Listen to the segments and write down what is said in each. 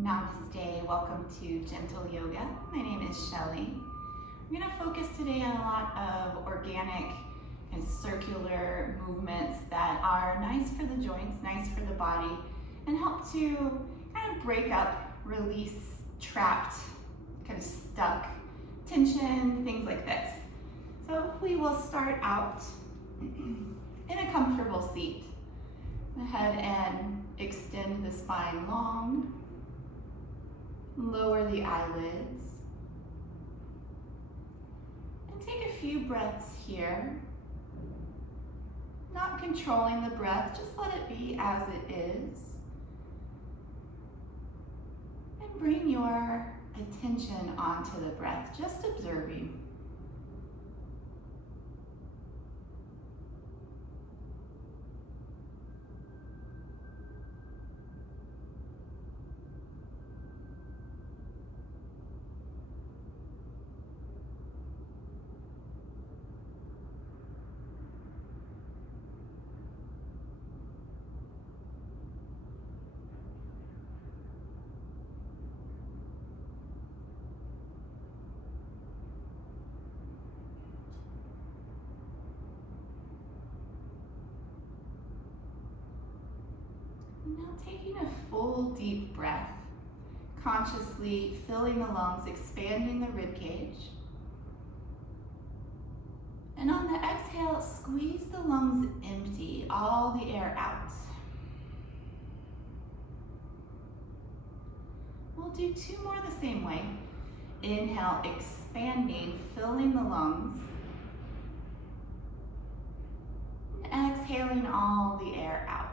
Namaste, welcome to Gentle Yoga. My name is Shelley. We're going to focus today on a lot of organic and circular movements that are nice for the joints, nice for the body, and help to kind of break up, release trapped, kind of stuck tension, things like this. So we will start out in a comfortable seat. Go ahead and extend the spine long. Lower the eyelids. And take a few breaths here. Not controlling the breath, just let it be as it is. And bring your attention onto the breath, just observing. Now taking a full deep breath, consciously filling the lungs, expanding the rib cage. And on the exhale, squeeze the lungs empty, all the air out. We'll do two more the same way. Inhale, expanding, filling the lungs. And exhaling all the air out.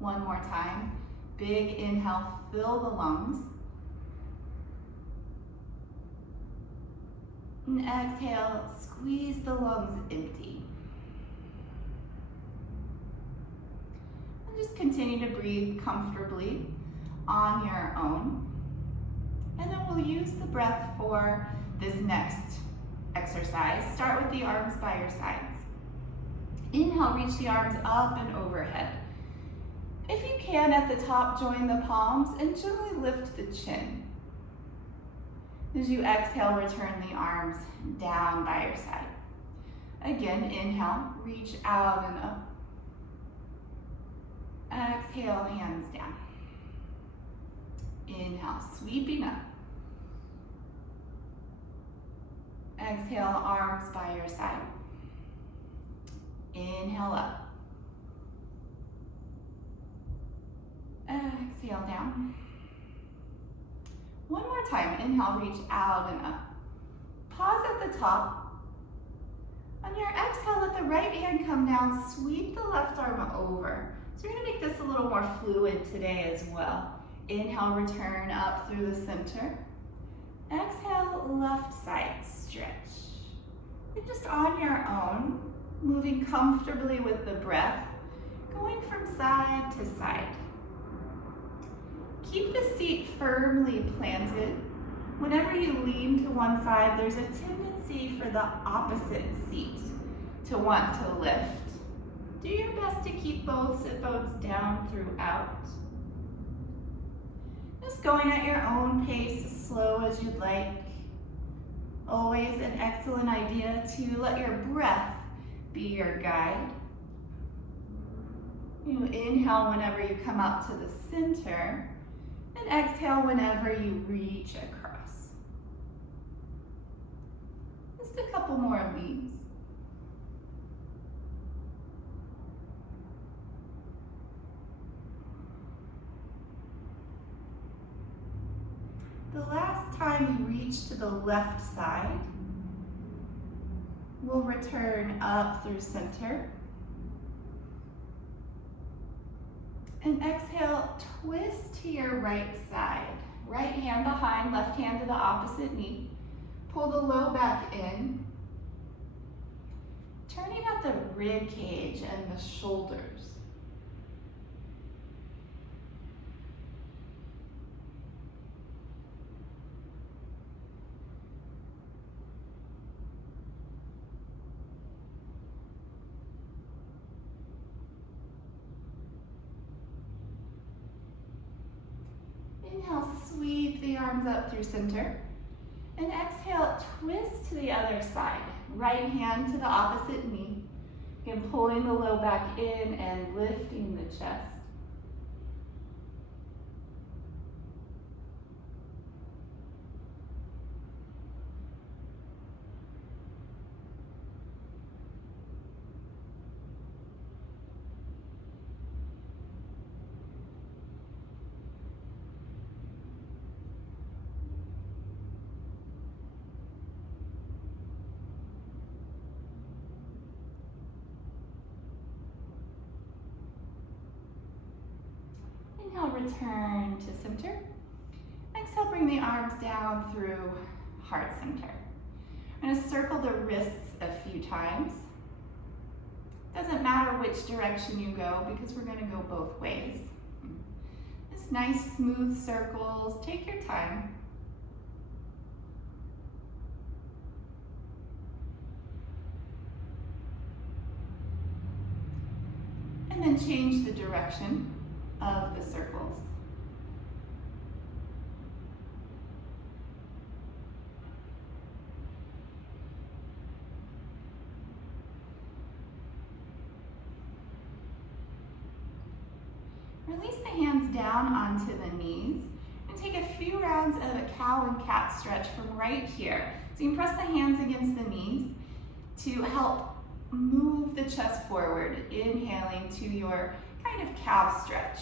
One more time. Big inhale, fill the lungs. And exhale, squeeze the lungs empty. And just continue to breathe comfortably on your own. And then we'll use the breath for this next exercise. Start with the arms by your sides. Inhale, reach the arms up and overhead. If you can, at the top, join the palms and gently lift the chin. As you exhale, return the arms down by your side. Again, inhale, reach out and up. Exhale, hands down. Inhale, sweeping up. Exhale, arms by your side. Inhale up. Exhale down. One more time. Inhale, reach out and up. Pause at the top. On your exhale, let the right hand come down. Sweep the left arm over. So we're going to make this a little more fluid today as well. Inhale, return up through the center. Exhale, left side stretch. And just on your own, moving comfortably with the breath, going from side to side. Keep the seat firmly planted. Whenever you lean to one side, there's a tendency for the opposite seat to want to lift. Do your best to keep both sit bones down throughout. Just going at your own pace, as slow as you'd like. Always an excellent idea to let your breath be your guide. You inhale whenever you come out to the center. And exhale whenever you reach across. Just a couple more of these. The last time you reach to the left side, we'll return up through center. And exhale, twist to your right side. Right hand behind, left hand to the opposite knee. Pull the low back in. Turning at the rib cage and the shoulders. Inhale, sweep the arms up through center. And exhale, twist to the other side. Right hand to the opposite knee. Again, pulling the low back in and lifting the chest. Inhale, return to center. Exhale, bring the arms down through heart center. I'm going to circle the wrists a few times. Doesn't matter which direction you go because we're going to go both ways. Just nice smooth circles. Take your time. And then change the direction of the circles. Release the hands down onto the knees and take a few rounds of a cow and cat stretch from right here. So you can press the hands against the knees to help move the chest forward, inhaling to your kind of cow stretch.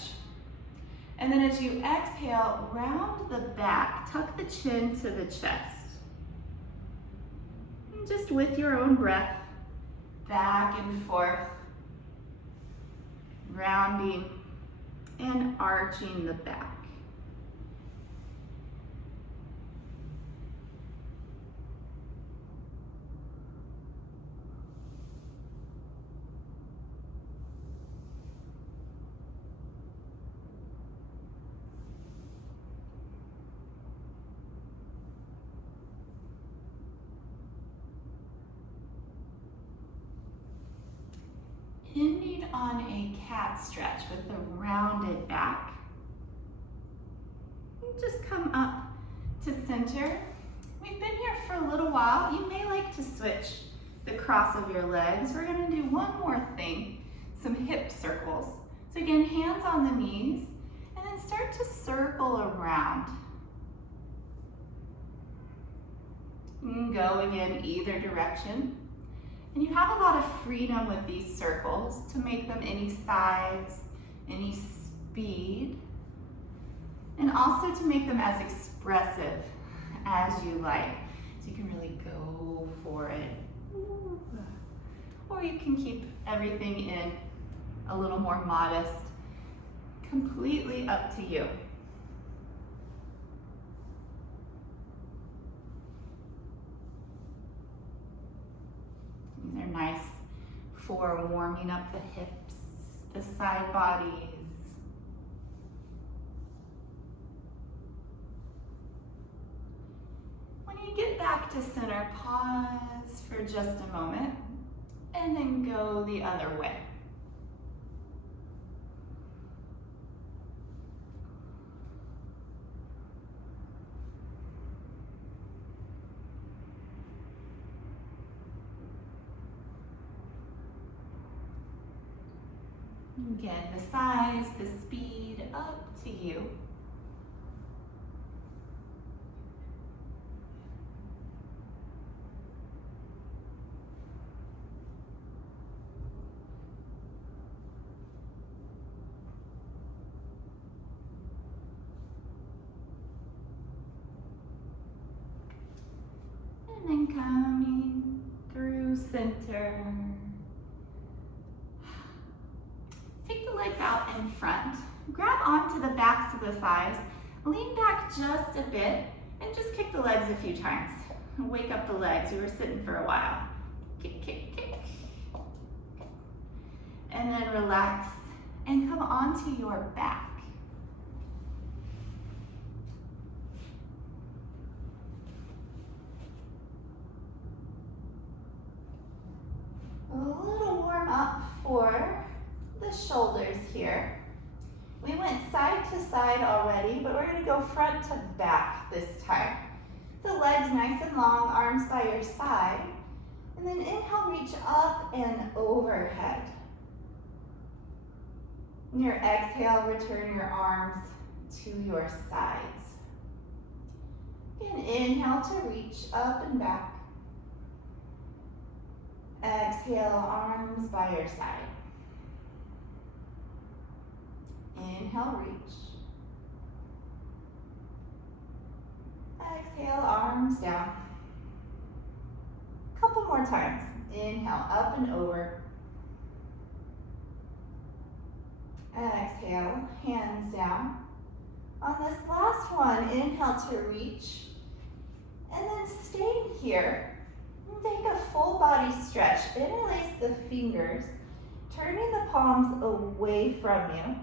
And then as you exhale, round the back, tuck the chin to the chest. And just with your own breath, back and forth, rounding and arching the back. Ending on a cat stretch with the rounded back. And just come up to center. We've been here for a little while. You may like to switch the cross of your legs. We're going to do one more thing, some hip circles. So again, hands on the knees, and then start to circle around. You can go again either direction. And you have a lot of freedom with these circles to make them any size, any speed, and also to make them as expressive as you like. So you can really go for it. Or you can keep everything in a little more modest, completely up to you. They're nice for warming up the hips, the side bodies. When you get back to center, pause for just a moment and then go the other way. Again, the size, the speed, up to you. And then coming through center. Take the legs out in front. Grab onto the backs of the thighs. Lean back just a bit and just kick the legs a few times. Wake up the legs. You were sitting for a while. Kick, kick, kick. And then relax and come onto your back. A little warm up for the shoulders here. We went side to side already, but we're gonna go front to back this time. The legs nice and long, arms by your side. And then inhale, reach up and overhead. And your exhale, return your arms to your sides. And inhale to reach up and back. Exhale, arms by your side. Inhale, reach. Exhale, arms down. Couple more times. Inhale, up and over. Exhale, hands down. On this last one, inhale to reach. And then stay here. Take a full body stretch. Interlace the fingers, turning the palms away from you.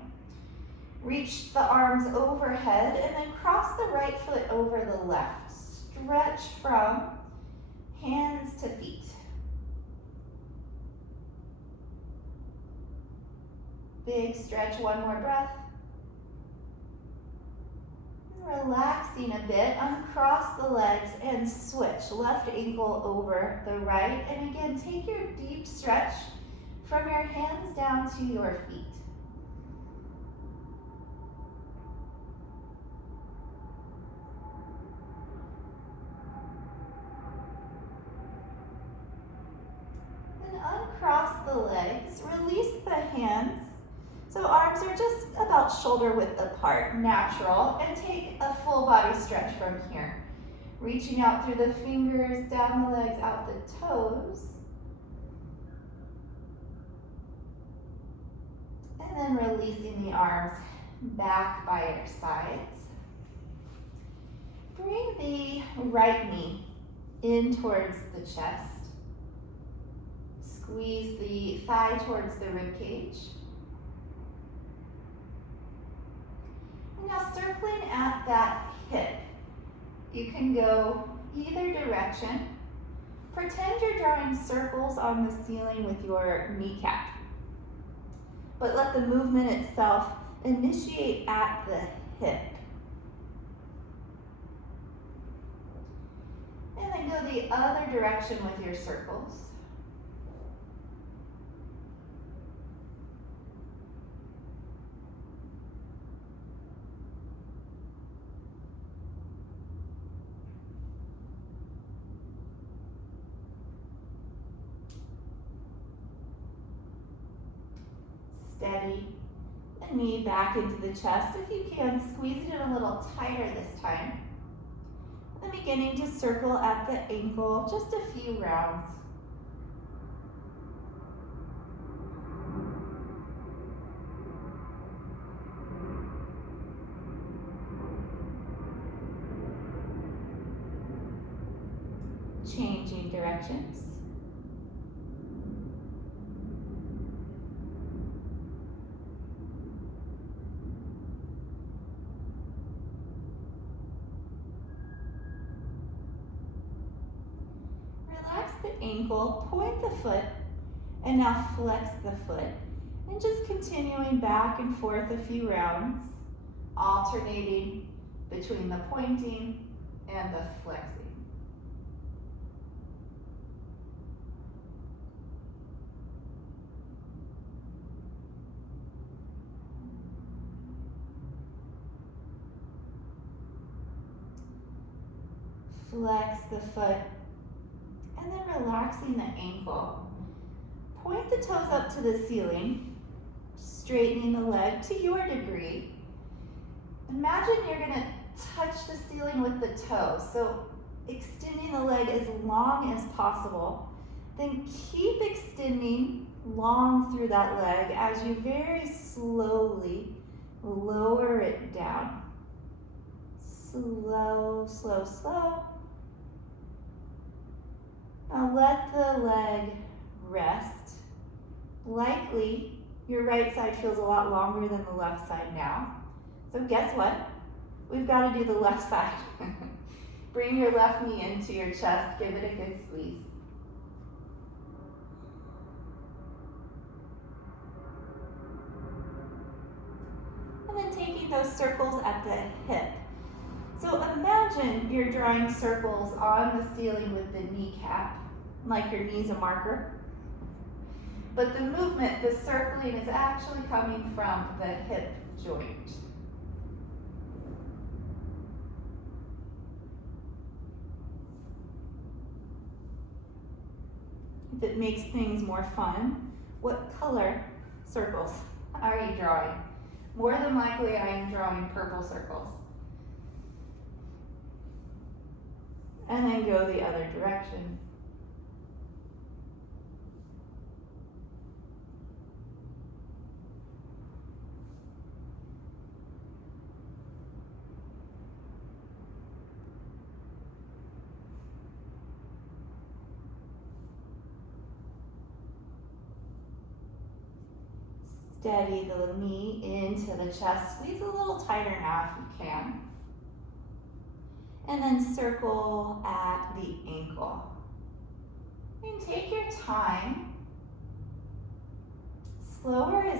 Reach the arms overhead and then cross the right foot over the left. Stretch from hands to feet. Big stretch, one more breath. Relaxing a bit, uncross the legs and switch. Left ankle over the right. And again, take your deep stretch from your hands down to your feet. Uncross the legs, release the hands. So arms are just about shoulder width apart, natural, and take a full body stretch from here. Reaching out through the fingers, down the legs, out the toes. And then releasing the arms back by your sides. Bring the right knee in towards the chest. Squeeze the thigh towards the rib cage. And now circling at that hip, you can go either direction. Pretend you're drawing circles on the ceiling with your kneecap. But let the movement itself initiate at the hip. And then go the other direction with your circles. Steady the knee back into the chest. If you can, squeeze it in a little tighter this time. And then beginning to circle at the ankle, just a few rounds. Changing directions. Ankle, point the foot, and now flex the foot. And just continuing back and forth a few rounds, alternating between the pointing and the flexing. Flex the foot. And then relaxing the ankle. Point the toes up to the ceiling, straightening the leg to your degree. Imagine you're gonna touch the ceiling with the toes. So extending the leg as long as possible. Then keep extending long through that leg as you very slowly lower it down. Slow, slow, slow. Now let the leg rest. Likely, your right side feels a lot longer than the left side now. So guess what? We've got to do the left side. Bring your left knee into your chest. Give it a good squeeze. And paint those circles at the hip. So imagine you're drawing circles on the ceiling with the kneecap, like your knee's a marker. But the movement, the circling, is actually coming from the hip joint. If it makes things more fun, what color circles are you drawing? More than likely, I am drawing purple circles. And then go the other direction. Steady the knee into the chest. Squeeze a little tighter now if you can. And then circle at the ankle. And take your time. Slower is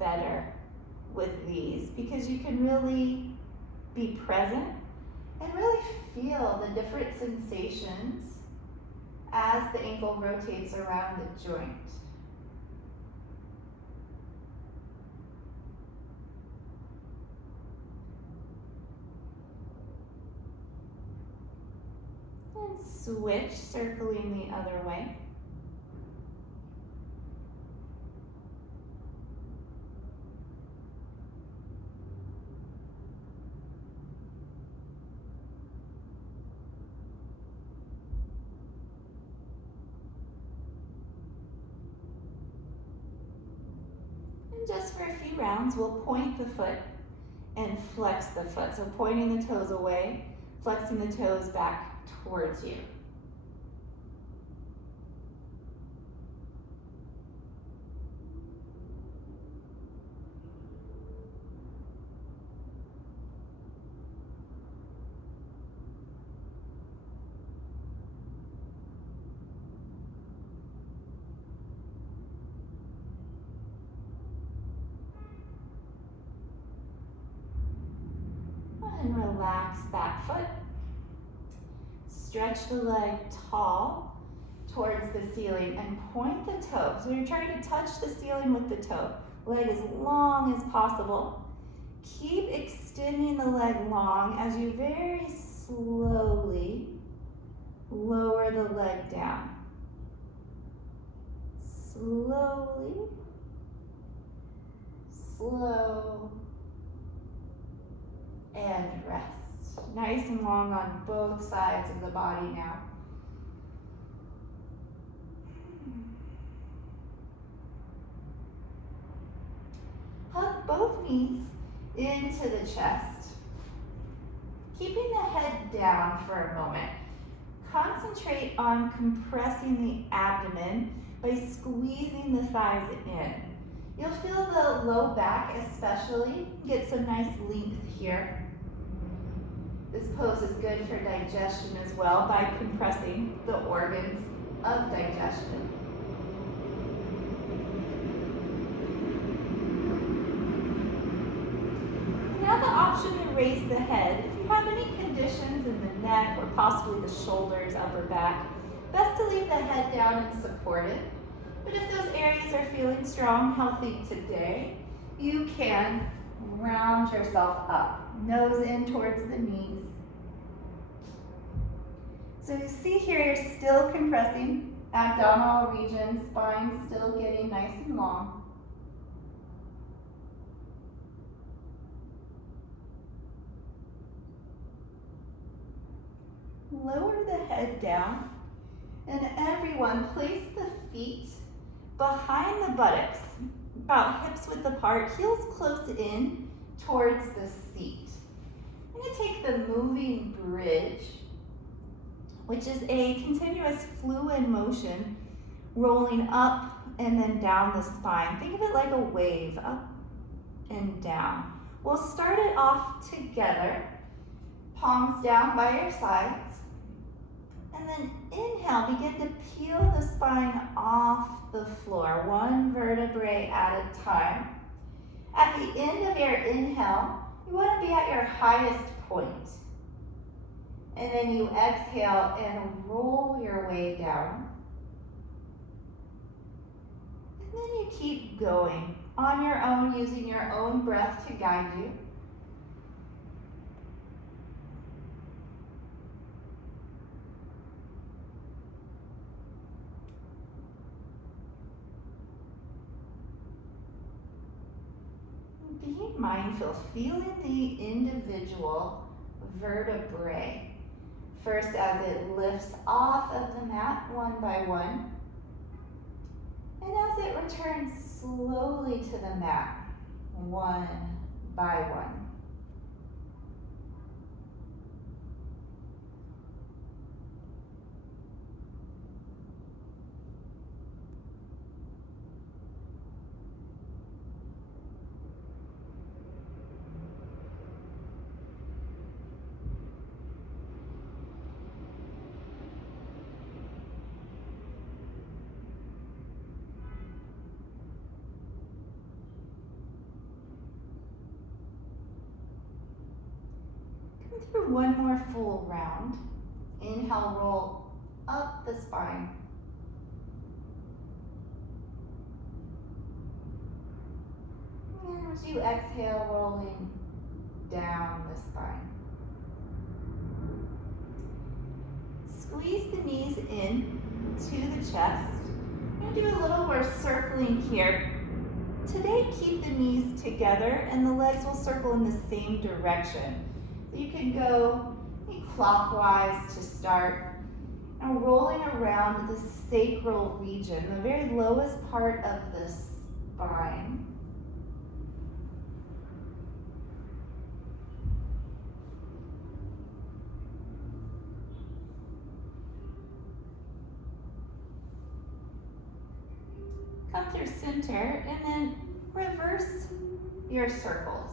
better with these because you can really be present and really feel the different sensations as the ankle rotates around the joint. And switch, circling the other way. And just for a few rounds, we'll point the foot and flex the foot. So pointing the toes away, flexing the toes back towards you. And relax that foot. Stretch the leg tall towards the ceiling and point the toe. So you're trying to touch the ceiling with the toe. Leg as long as possible. Keep extending the leg long as you very slowly lower the leg down. Slowly, slow, and rest. Nice and long on both sides of the body now. Hug both knees into the chest. Keeping the head down for a moment. Concentrate on compressing the abdomen by squeezing the thighs in. You'll feel the low back especially. Get some nice length here. This pose is good for digestion as well by compressing the organs of digestion. Now the option to raise the head. If you have any conditions in the neck or possibly the shoulders, upper back, best to leave the head down and support it. But if those areas are feeling strong, healthy today, you can round yourself up. Nose in towards the knees. So you see here, you're still compressing abdominal region, spine still getting nice and long. Lower the head down, and everyone place the feet behind the buttocks, about hips width apart, heels close in towards the seat. I'm going to take the moving bridge, which is a continuous fluid motion rolling up and then down the spine. Think of it like a wave, up and down. We'll start it off together, palms down by your sides, and then inhale, begin to peel the spine off the floor, one vertebrae at a time. At the end of your inhale, You want to be at your highest point. And then you exhale and roll your way down. And then you keep going on your own, using your own breath to guide you. Being mindful, feeling the individual vertebrae. First, as it lifts off of the mat one by one, and as it returns slowly to the mat one by one. Through one more full round. Inhale, roll up the spine. And as you exhale, rolling down the spine. Squeeze the knees in to the chest. I'm going to do a little more circling here. Today, keep the knees together and the legs will circle in the same direction. You can go clockwise to start. Now rolling around the sacral region, the very lowest part of the spine. Come through center and then reverse your circles.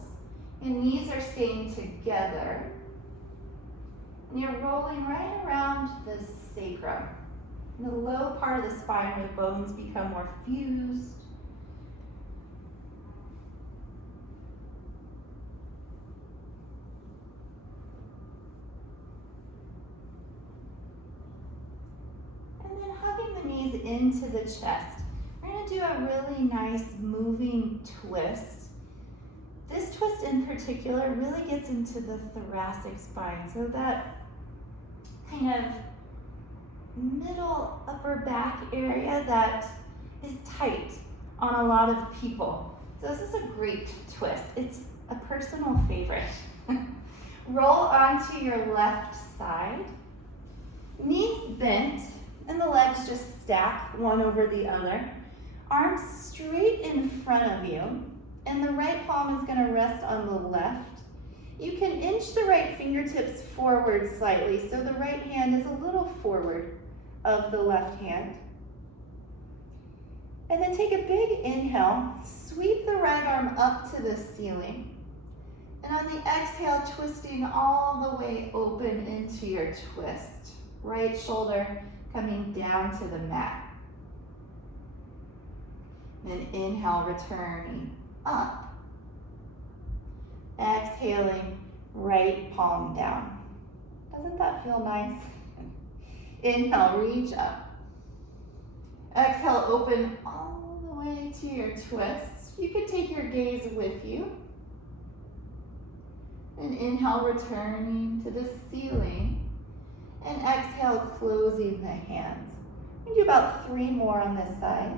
And knees are staying together. And you're rolling right around the sacrum. The low part of the spine where the bones become more fused. And then hugging the knees into the chest. We're going to do a really nice moving twist. This twist in particular really gets into the thoracic spine, so that kind of middle upper back area that is tight on a lot of people. So this is a great twist. It's a personal favorite. Roll onto your left side, knees bent, and the legs just stack one over the other. Arms straight in front of you. And the right palm is going to rest on the left. You can inch the right fingertips forward slightly, so the right hand is a little forward of the left hand. And then take a big inhale, sweep the right arm up to the ceiling. And on the exhale, twisting all the way open into your twist. Right shoulder coming down to the mat. Then inhale, returning up. Exhaling, right palm down. Doesn't that feel nice? Inhale, reach up. Exhale, open all the way to your twist. You can take your gaze with you. And inhale, returning to the ceiling. And exhale, closing the hands. We can do about 3 more on this side.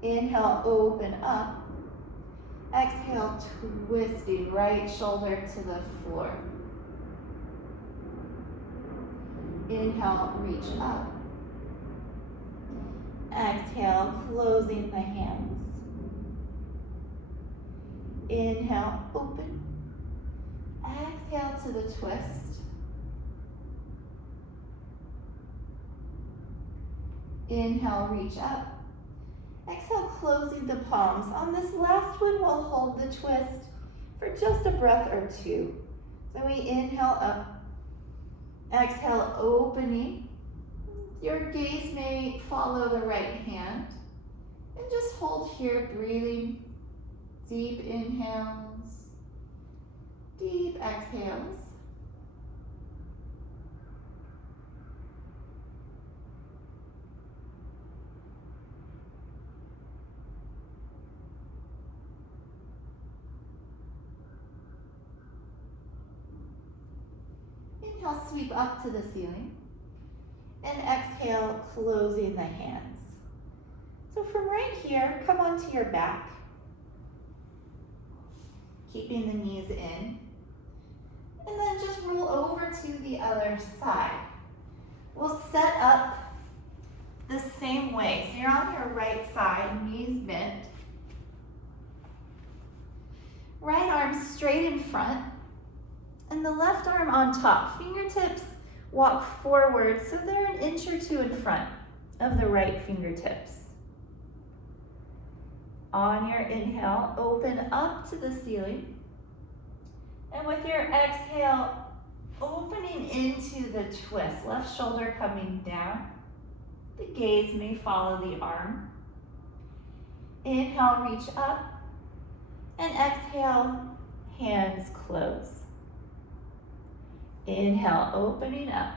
Inhale, open up. Exhale, twisting right shoulder to the floor. Inhale, reach up. Exhale, closing the hands. Inhale, open. Exhale to the twist. Inhale, reach up. Exhale, closing the palms. On this last one, we'll hold the twist for just a breath or 2. So we inhale up. Exhale, opening. Your gaze may follow the right hand. And just hold here, breathing. Deep inhales. Deep exhales. Inhale, sweep up to the ceiling. And exhale, closing the hands. So from right here, come onto your back. Keeping the knees in. And then just roll over to the other side. We'll set up the same way. So you're on your right side, knees bent. Right arm straight in front. And the left arm on top. Fingertips walk forward so they're an inch or two in front of the right fingertips. On your inhale, open up to the ceiling. And with your exhale, opening into the twist. Left shoulder coming down. The gaze may follow the arm. Inhale, reach up. And exhale, hands close. Inhale, opening up.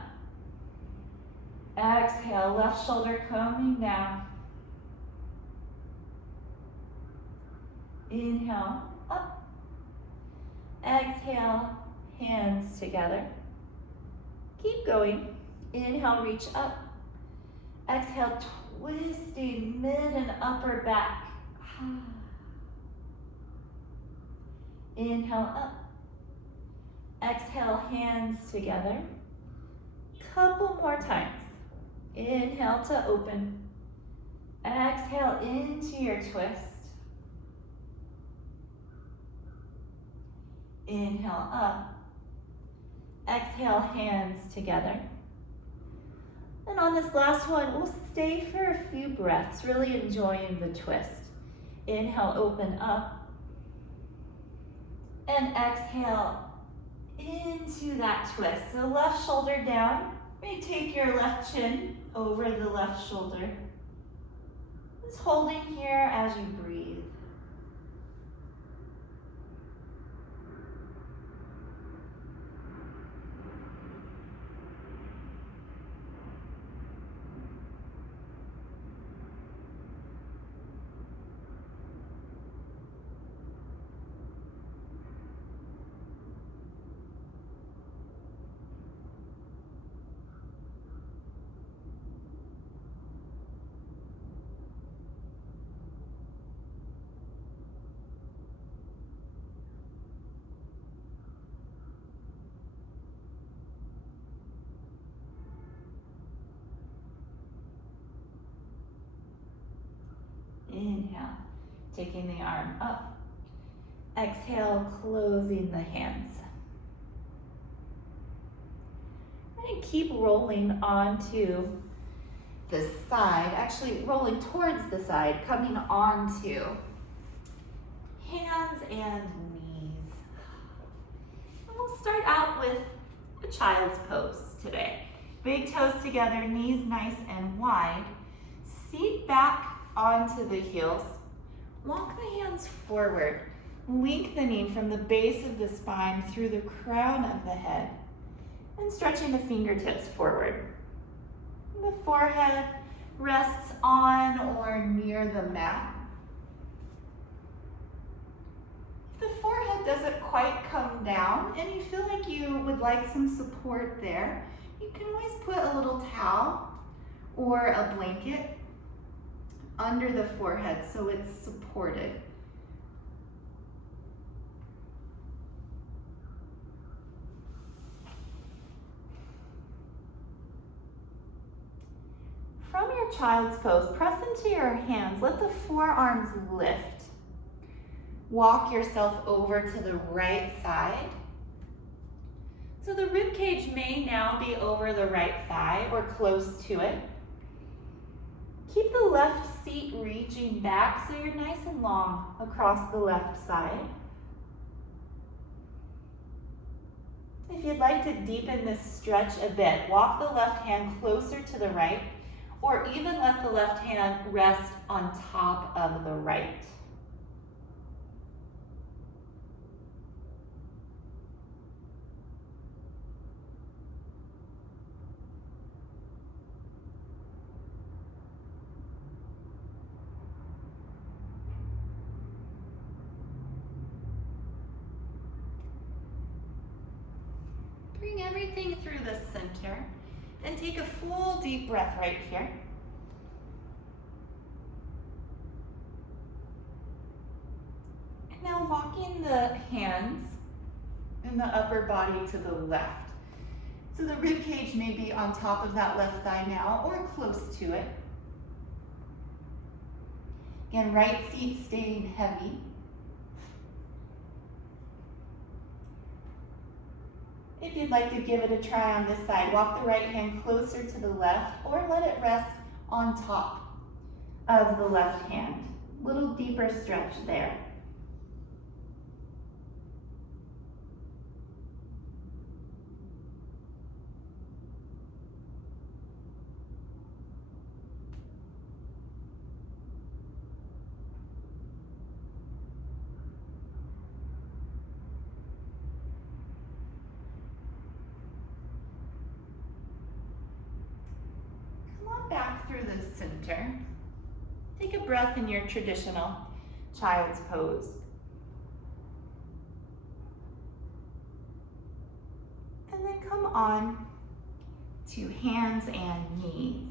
Exhale, left shoulder coming down. Inhale, up. Exhale, hands together. Keep going. Inhale, reach up. Exhale, twisting mid and upper back. Inhale, up. Exhale, hands together. Couple more times. Inhale to open. Exhale into your twist. Inhale up. Exhale, hands together. And on this last one, we'll stay for a few breaths, really enjoying the twist. Inhale, open up. And exhale into that twist. So left shoulder down. May take your left chin over the left shoulder. Just holding here as you breathe. Inhale, taking the arm up. Exhale, closing the hands. And keep rolling onto the side, actually rolling towards the side, coming onto hands and knees. And we'll start out with a child's pose today. Big toes together, knees nice and wide. Seat back onto the heels. Walk the hands forward, lengthening from the base of the spine through the crown of the head, and stretching the fingertips forward. The forehead rests on or near the mat. If the forehead doesn't quite come down and you feel like you would like some support there, you can always put a little towel or a blanket under the forehead so it's supported. From your child's pose, press into your hands. Let the forearms lift. Walk yourself over to the right side. So the rib cage may now be over the right thigh or close to it. Keep the left seat reaching back so you're nice and long across the left side. If you'd like to deepen this stretch a bit, walk the left hand closer to the right, or even let the left hand rest on top of the right. bring everything through the center. Then take a full deep breath right here. And now walking the hands and the upper body to the left. So the rib cage may be on top of that left thigh now or close to it. Again, right seat staying heavy. If you'd like to give it a try on this side, walk the right hand closer to the left or let it rest on top of the left hand. Little deeper stretch there. Back through the center. Take a breath in your traditional child's pose. And then come on to hands and knees.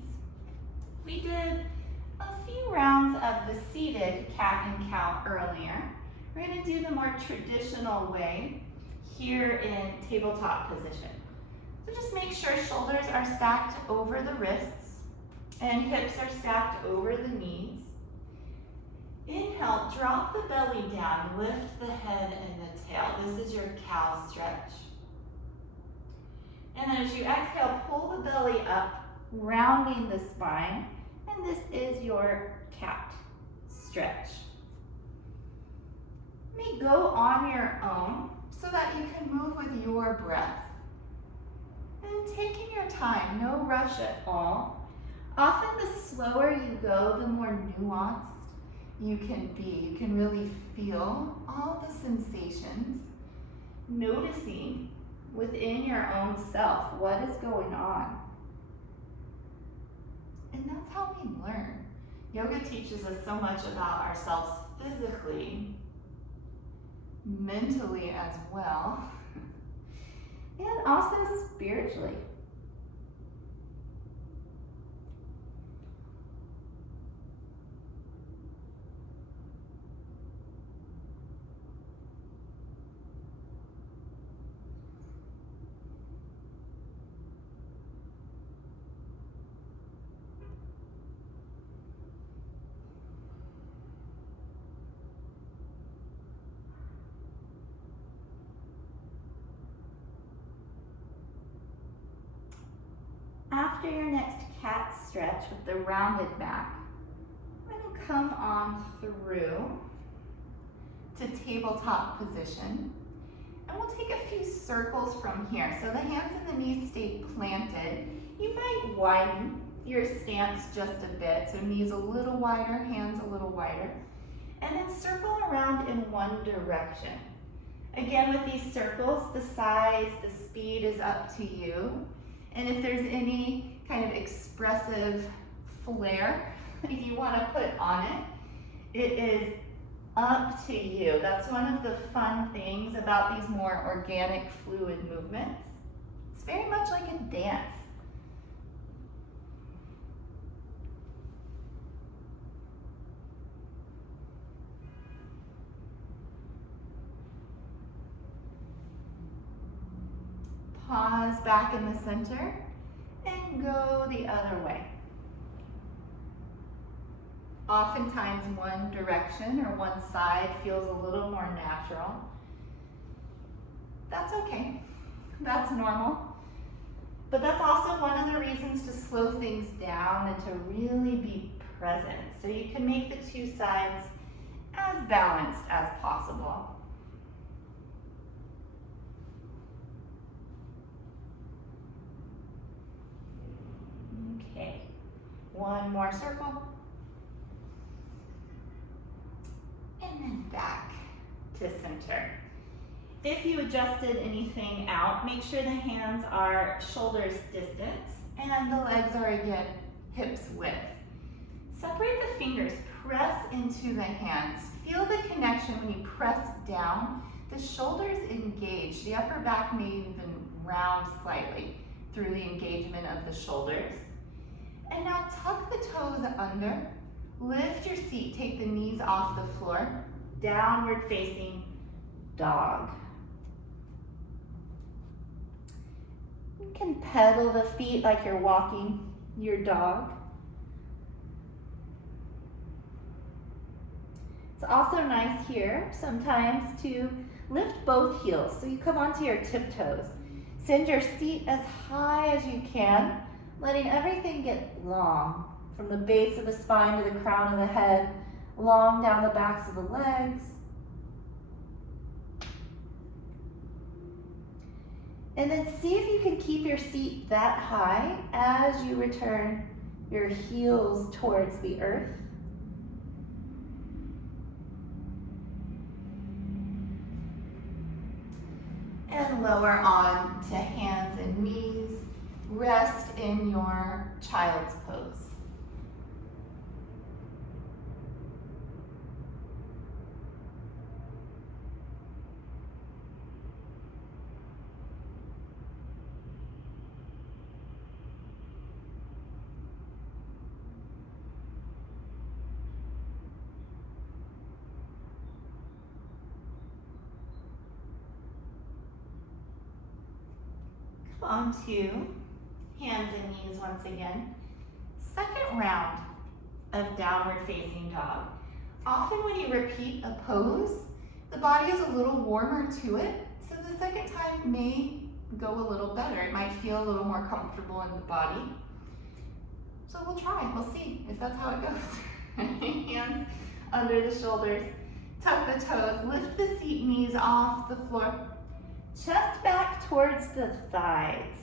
We did a few rounds of the seated cat and cow earlier. We're going to do the more traditional way here in tabletop position. So just make sure shoulders are stacked over the wrists and hips are stacked over the knees. Inhale, drop the belly down, lift the head and the tail. This is your cow stretch. And then as you exhale, pull the belly up, rounding the spine, and this is your cat stretch. You may go on your own so that you can move with your breath. And taking your time, no rush at all. Often the slower you go, the more nuanced you can be. You can really feel all the sensations, noticing within your own self what is going on. And that's how we learn. Yoga teaches us so much about ourselves physically, mentally as well, and also spiritually. After your next cat stretch with the rounded back, we're going to come on through to tabletop position. And we'll take a few circles from here. So the hands and the knees stay planted. You might widen your stance just a bit. So knees a little wider, hands a little wider. And then circle around in one direction. Again, with these circles, the size, the speed is up to you. And if there's any kind of expressive flair you want to put on it, it is up to you. That's one of the fun things about these more organic, fluid movements. It's very much like a dance. Pause back in the center and go the other way. Oftentimes one direction or one side feels a little more natural. That's okay. That's normal. But that's also one of the reasons to slow things down and to really be present, so you can make the two sides as balanced as possible. Okay, one more circle. And then back to center. If you adjusted anything out, make sure the hands are shoulders distance and the legs are again hips width. Separate the fingers, press into the hands. Feel the connection when you press down. The shoulders engage, the upper back may even round slightly through the engagement of the shoulders. And now tuck the toes under, lift your seat, take the knees off the floor, downward facing dog. You can pedal the feet like you're walking your dog. It's also nice here sometimes to lift both heels. So you come onto your tiptoes. Send your seat as high as you can, letting everything get long from the base of the spine to the crown of the head, long down the backs of the legs. And then see if you can keep your seat that high as you return your heels towards the earth. And lower on to hands and knees. Rest in your child's pose. Onto hands and knees once again. Second round of downward facing dog. Often when you repeat a pose, the body is a little warmer to it, so the second time may go a little better. It might feel a little more comfortable in the body. So we'll try, we'll see if that's how it goes. Hands under the shoulders, tuck the toes, lift the seat, knees off the floor. Chest back towards the thighs.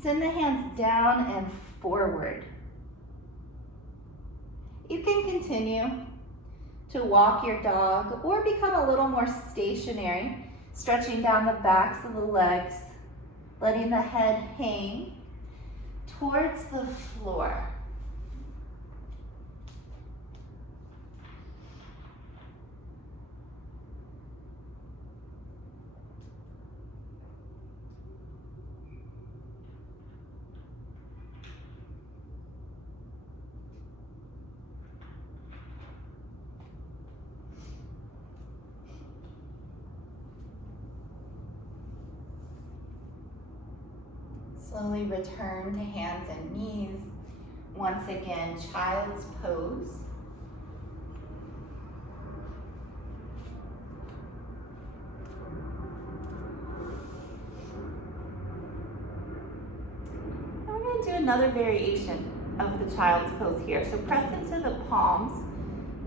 Send the hands down and forward. You can continue to walk your dog or become a little more stationary, stretching down the backs of the legs, letting the head hang towards the floor. Slowly return to hands and knees. Once again, child's pose. And we're going to do another variation of the child's pose here. So press into the palms.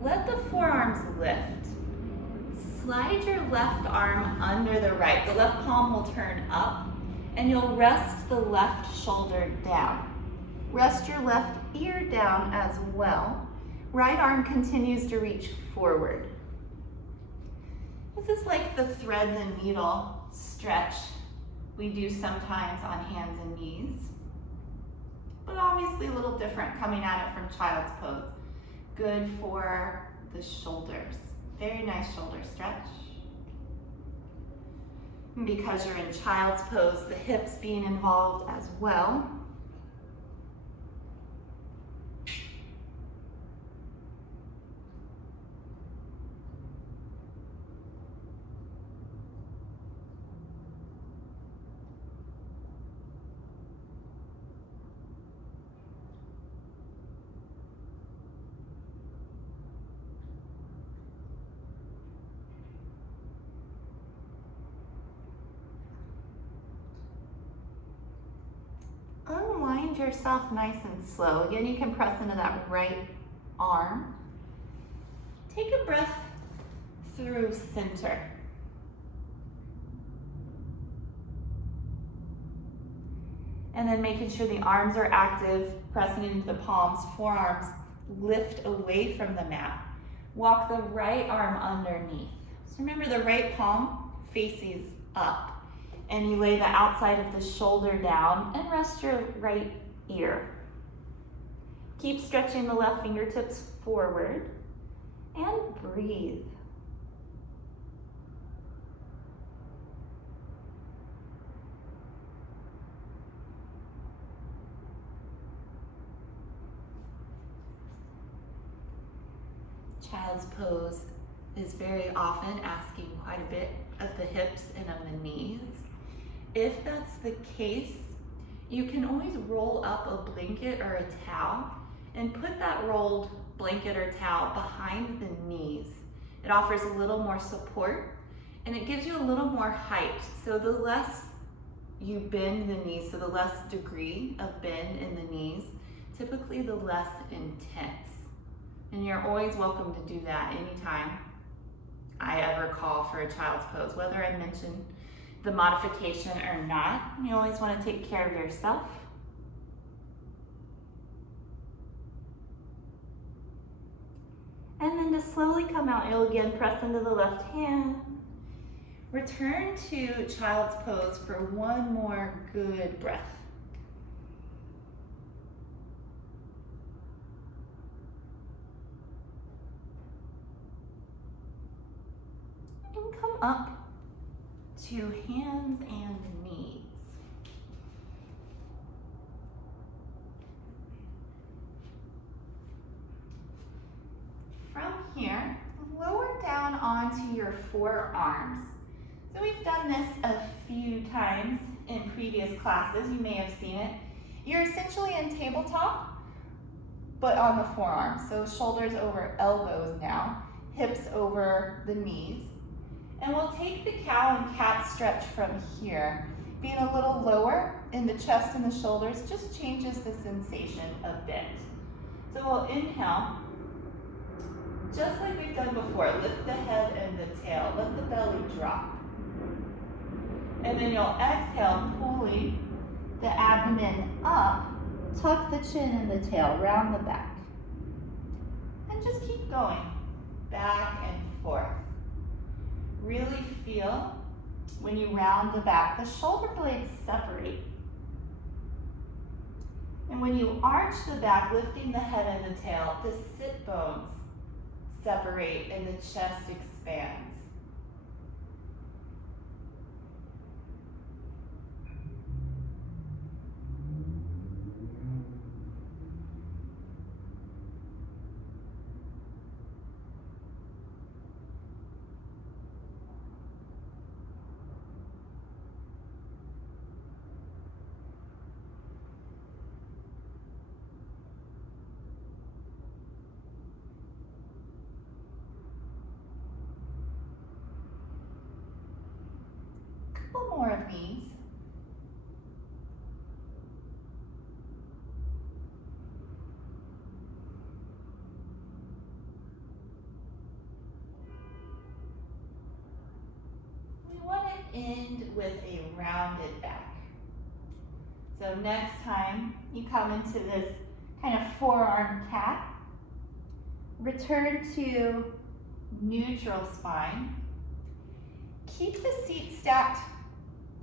Let the forearms lift. Slide your left arm under the right. The left palm will turn up. And you'll rest the left shoulder down. Rest your left ear down as well. Right arm continues to reach forward. This is like the thread and needle stretch we do sometimes on hands and knees, but obviously a little different coming at it from child's pose. Good for the shoulders. Very nice shoulder stretch. And because you're in child's pose, the hips being involved as well. Unwind yourself nice and slow. Again, you can press into that right arm. Take a breath through center. And then making sure the arms are active, pressing into the palms, forearms lift away from the mat. Walk the right arm underneath. So remember, the right palm faces up. And you lay the outside of the shoulder down and rest your right ear. Keep stretching the left fingertips forward and breathe. Child's pose is very often asking quite a bit of the hips and of the knees. If that's the case, you can always roll up a blanket or a towel and put that rolled blanket or towel behind the knees. It offers a little more support and it gives you a little more height. So the less you bend the knees, so the less degree of bend in the knees, typically the less intense. And you're always welcome to do that anytime I ever call for a child's pose, whether I mention the modification or not. You always want to take care of yourself. And then to slowly come out, you'll again press into the left hand. Return to child's pose for one more good breath. And come up to hands and knees. From here, lower down onto your forearms. So we've done this a few times in previous classes. You may have seen it. You're essentially in tabletop, but on the forearms. So shoulders over elbows now, hips over the knees. And we'll take the cow and cat stretch from here. Being a little lower in the chest and the shoulders just changes the sensation a bit. So we'll inhale, just like we've done before. Lift the head and the tail, let the belly drop. And then you'll exhale, pulling the abdomen up, tuck the chin and the tail, round the back. And just keep going, back and forth. Really feel when you round the back, the shoulder blades separate. And when you arch the back, lifting the head and the tail, the sit bones separate and the chest expands. Couple more of these. We want to end with a rounded back. So next time you come into this kind of forearm cat, return to neutral spine. Keep the seat stacked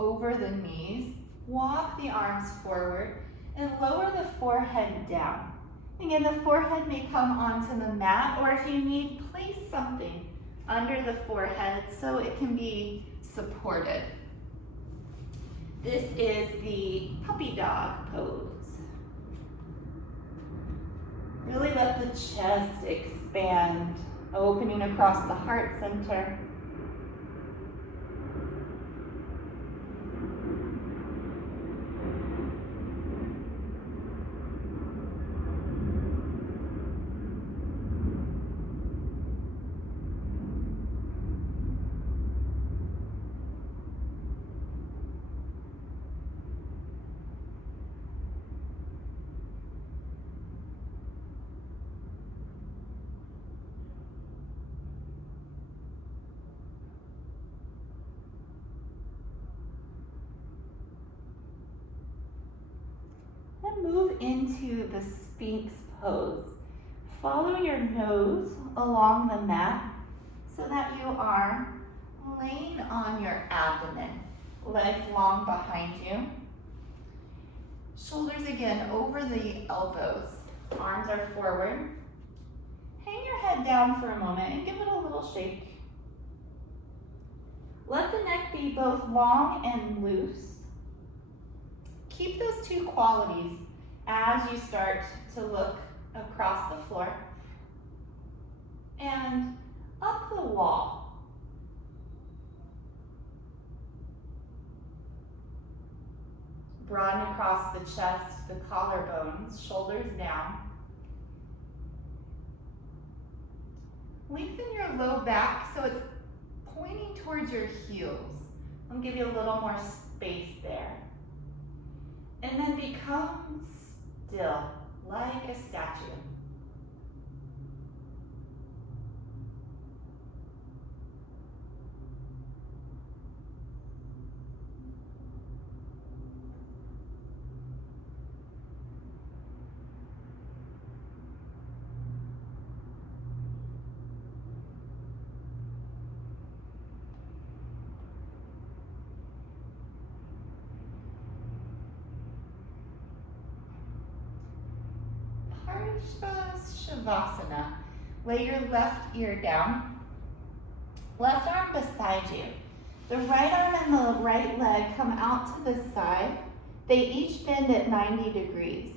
over the knees, walk the arms forward, and lower the forehead down. Again, the forehead may come onto the mat, or if you need, place something under the forehead so it can be supported. This is the puppy dog pose. Really let the chest expand, opening across the heart center. Move into the Sphinx pose. Follow your nose along the mat so that you are laying on your abdomen, legs long behind you. Shoulders again over the elbows, arms are forward. Hang your head down for a moment and give it a little shake. Let the neck be both long and loose. Keep those two qualities as you start to look across the floor. and up the wall. Broaden across the chest, the collarbones, shoulders down. Lengthen your low back so it's pointing towards your heels. I'll give you a little more space there. And then become still, like a statue. Shavasana. Lay your left ear down, left arm beside you. The right arm and the right leg come out to the side. They each bend at 90 degrees.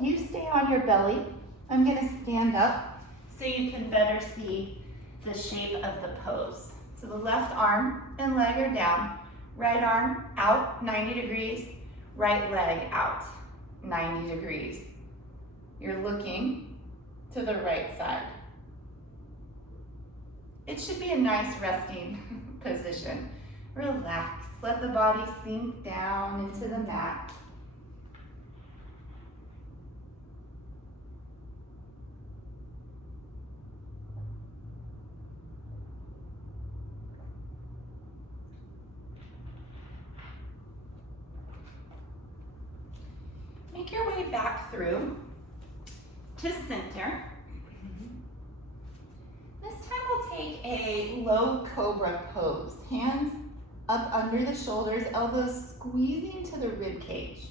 You stay on your belly. I'm going to stand up so you can better see the shape of the pose. So the left arm and leg are down, right arm out 90 degrees, right leg out 90 degrees. You're looking to the right side. It should be a nice resting position. Relax, let the body sink down into the mat. Make your way back through to center. This time we'll take a low cobra pose. Hands up under the shoulders, elbows squeezing to the rib cage.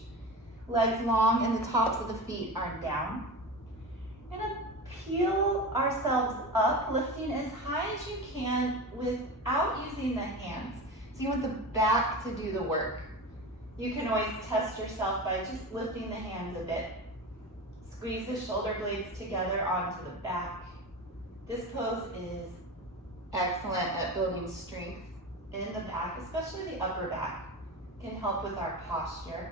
Legs long and the tops of the feet are down. We're gonna peel ourselves up, lifting as high as you can without using the hands. So you want the back to do the work. You can always test yourself by just lifting the hands a bit. Squeeze the shoulder blades together onto the back. This pose is excellent at building strength in the back, especially the upper back. Can help with our posture.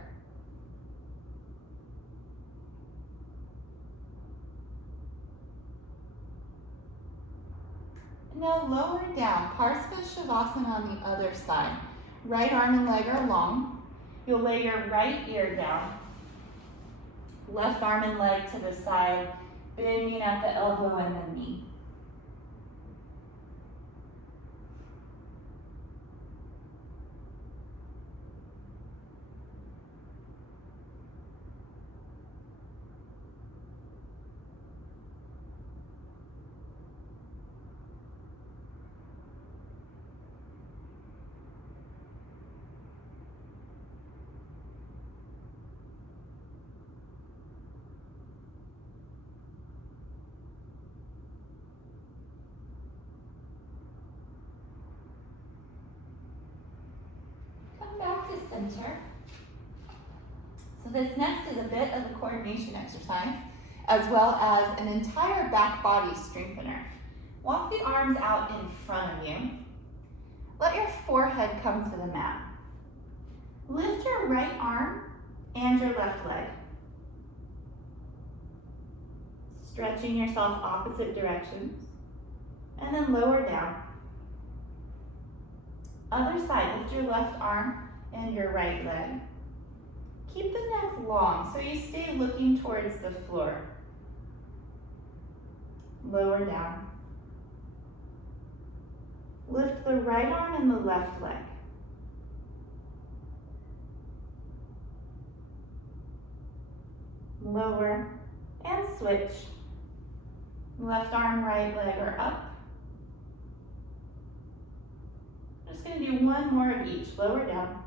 Now lower down, Parsva Shavasana on the other side. Right arm and leg are long. You'll lay your right ear down. Left arm and leg to the side, bending at the elbow and the knee. Back to center. So this next is a bit of a coordination exercise, as well as an entire back body strengthener. Walk the arms out in front of you. Let your forehead come to the mat. Lift your right arm and your left leg. Stretching yourself opposite directions. And then lower down. Other side, lift your left arm and your right leg. Keep the neck long so you stay looking towards the floor. Lower down. Lift the right arm and the left leg. Lower and switch. Left arm, right leg are up. Just going to do one more of each. Lower down.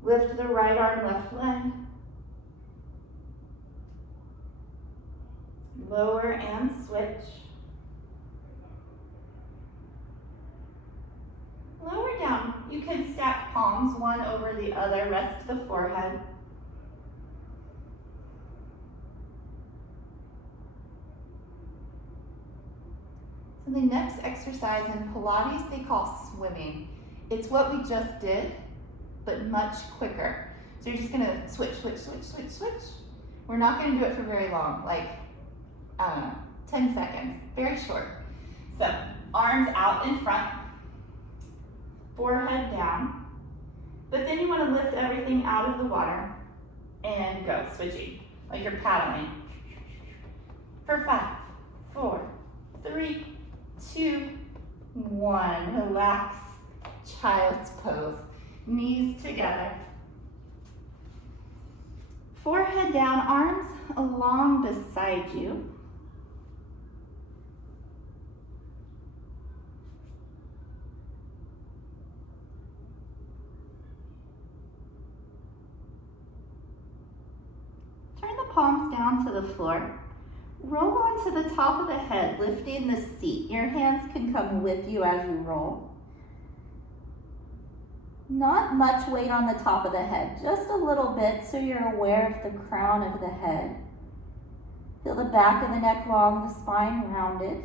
Lift the right arm, left leg. Lower and switch. Lower down. You can stack palms one over the other. Rest the forehead. So the next exercise in Pilates they call swimming. It's what we just did, but much quicker. So you're just gonna switch, switch, switch, switch, switch. We're not gonna do it for very long, like, I don't know, 10 seconds, very short. So arms out in front, forehead down, but then you wanna lift everything out of the water and go, switching, like you're paddling. For 5, 4, 3, 2, 1. Relax, child's pose. Knees together. Forehead down, arms along beside you. Turn the palms down to the floor. Roll onto the top of the head, lifting the seat. Your hands can come with you as you roll. Not much weight on the top of the head, just a little bit so you're aware of the crown of the head. Feel the back of the neck long, the spine rounded.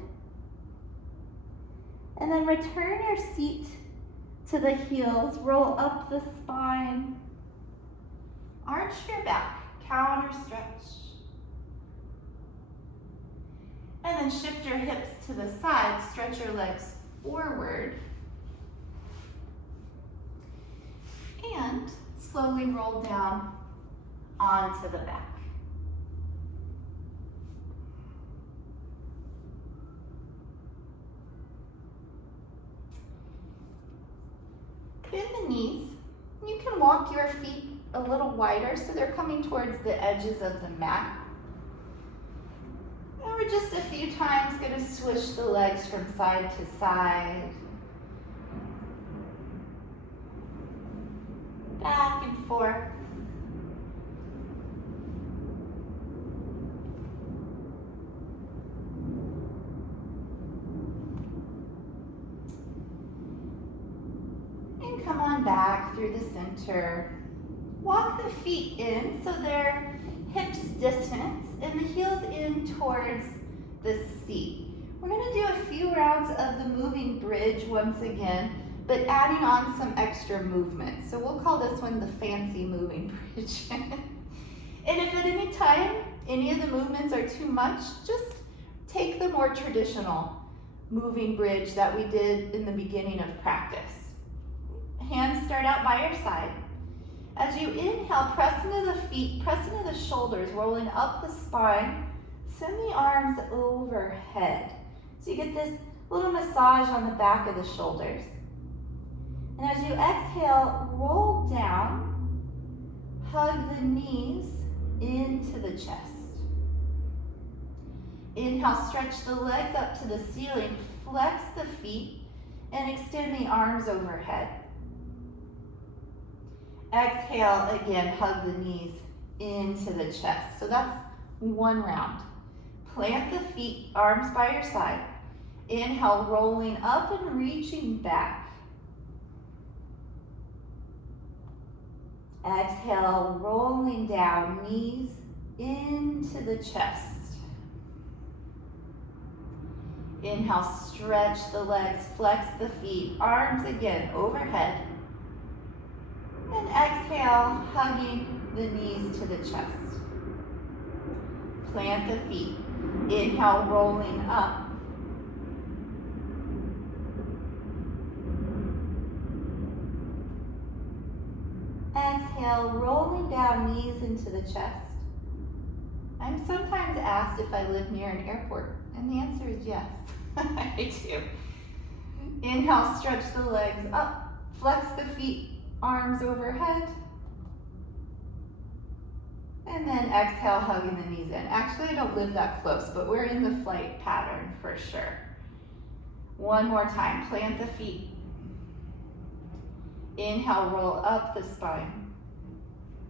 And then return your seat to the heels, roll up the spine. Arch your back, counter stretch. And then shift your hips to the side, stretch your legs forward. And slowly roll down onto the back. Bend the knees. You can walk your feet a little wider so they're coming towards the edges of the mat. And we're just a few times going to swish the legs from side to side. Back and forth. And come on back through the center. Walk the feet in so they're hips distance and the heels in towards the seat. We're going to do a few rounds of the moving bridge once again, but adding on some extra movement. So we'll call this one the fancy moving bridge. And if at any time any of the movements are too much, just take the more traditional moving bridge that we did in the beginning of practice. Hands start out by your side. As you inhale, press into the feet, press into the shoulders, rolling up the spine. Send the arms overhead. So you get this little massage on the back of the shoulders. And as you exhale, roll down, hug the knees into the chest. Inhale, stretch the legs up to the ceiling, flex the feet, and extend the arms overhead. Exhale, again, hug the knees into the chest. So that's one round. Plant the feet, arms by your side. Inhale, rolling up and reaching back. Exhale, rolling down, knees into the chest. Inhale, stretch the legs, flex the feet, arms again overhead. And exhale, hugging the knees to the chest. Plant the feet. Inhale, rolling up. Exhale, rolling down, knees into the chest. I'm sometimes asked if I live near an airport, and the answer is yes, I do. Inhale, stretch the legs up, flex the feet, arms overhead. And then exhale, hugging the knees in. Actually, I don't live that close, but we're in the flight pattern for sure. One more time, plant the feet. Inhale, roll up the spine.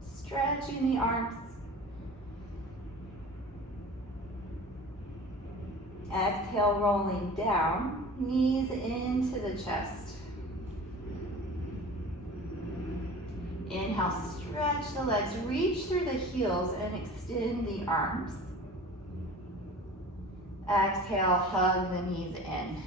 Stretching the arms. Exhale, rolling down, knees into the chest. Inhale, stretch the legs, reach through the heels and extend the arms. Exhale, hug the knees in.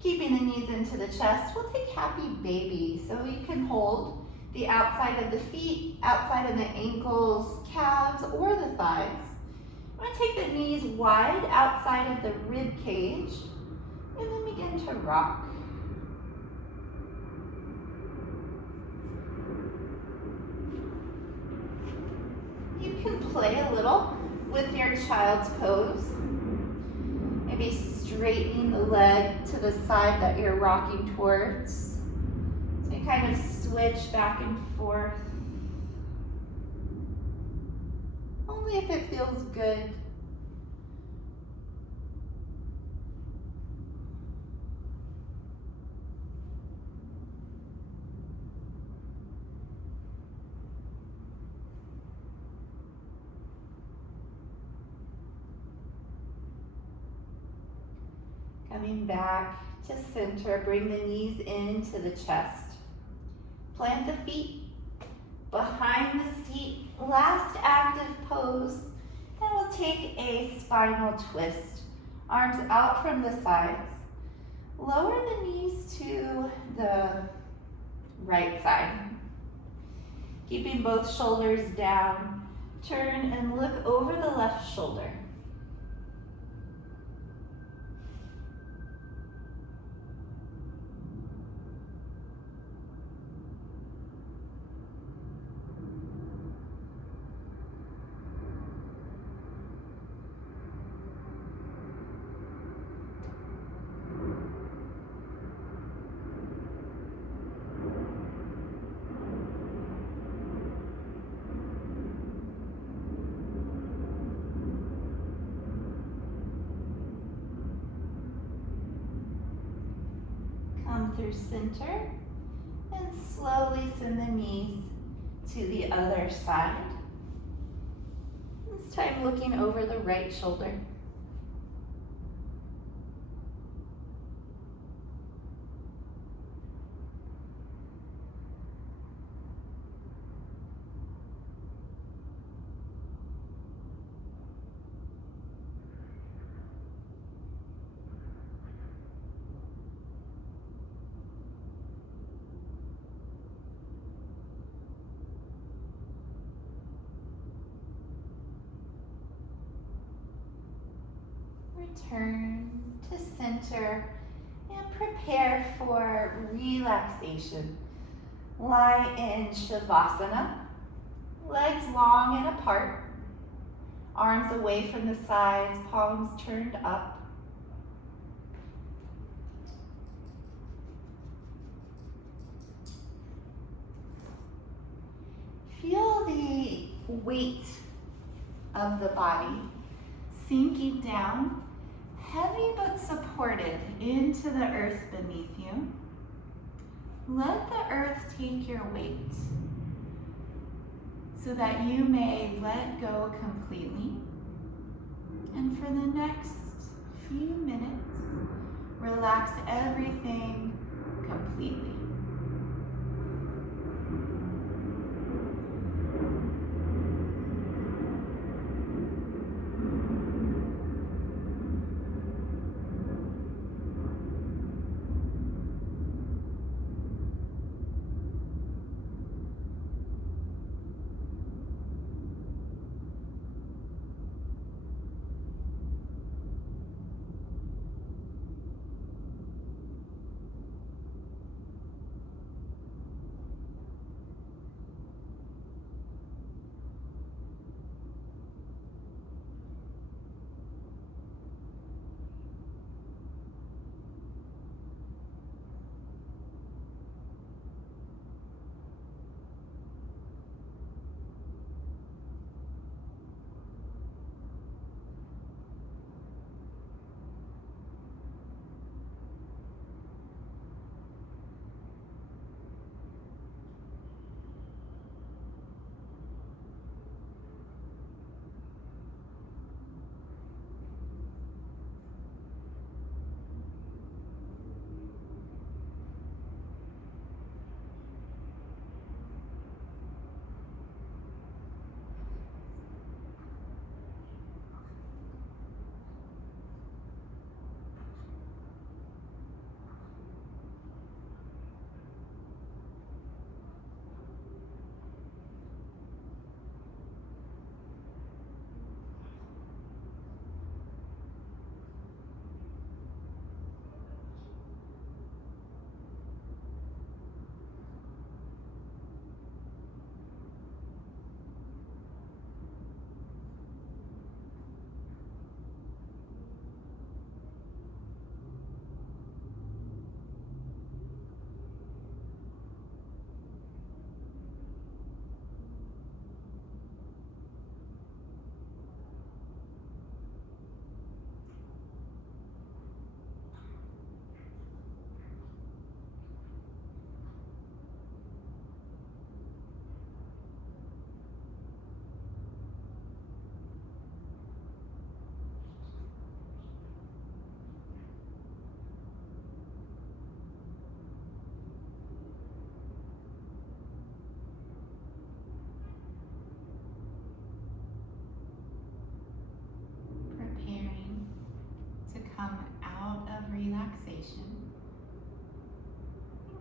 Keeping the knees into the chest, we'll take happy baby. So you can hold the outside of the feet, outside of the ankles, calves, or the thighs. I'm going to take the knees wide outside of the rib cage and then begin to rock. You can play a little with your child's pose. Maybe straightening the leg to the side that you're rocking towards. So you kind of switch back and forth. Only if it feels good. Coming back to center, bring the knees into the chest. Plant the feet behind the seat. Last active pose. And we'll take a spinal twist. Arms out from the sides. Lower the knees to the right side. Keeping both shoulders down. Turn and look over the left shoulder. Come through center and slowly send the knees to the other side. This time looking over the right shoulder. Return to center and prepare for relaxation. Lie in Shavasana, legs long and apart, arms away from the sides, palms turned up. Feel the weight of the body sinking down, heavy but supported into the earth beneath you. Let the earth take your weight so that you may let go completely. And for the next few minutes, relax everything completely.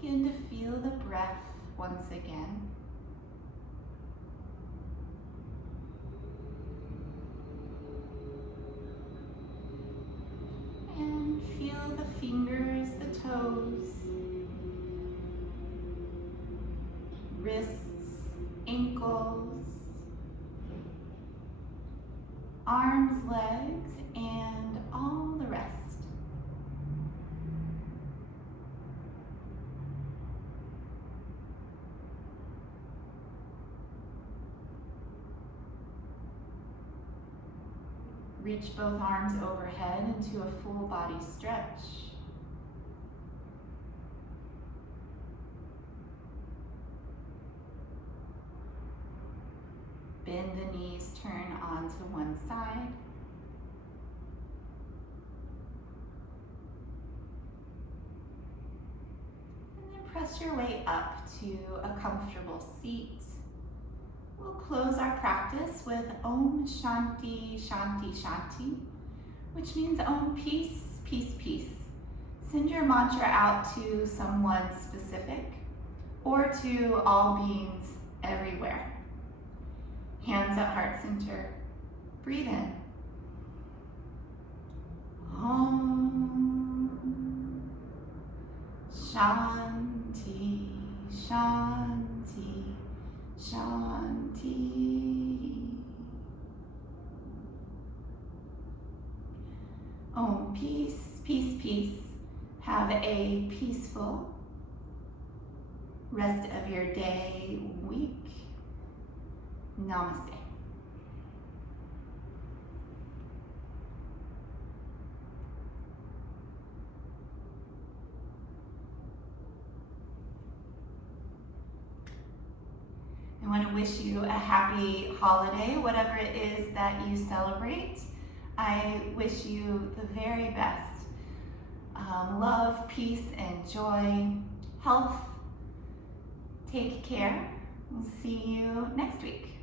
begin to feel the breath once again. And feel the fingers, the toes, wrists, ankles, arms, legs, and all the rest. Reach both arms overhead into a full body stretch. Bend the knees, turn onto one side. And then press your way up to a comfortable seat. We'll close our practice with Om Shanti Shanti Shanti, which means Om peace, peace, peace. Send your mantra out to someone specific or to all beings everywhere. Hands at heart center. Breathe in. Om Shanti Shanti Shanti. Om peace, peace, peace. Have a peaceful rest of your day, week. Namaste. I want to wish you a happy holiday, whatever it is that you celebrate. I wish you the very best. Love, peace, and joy, health. Take care. We'll see you next week.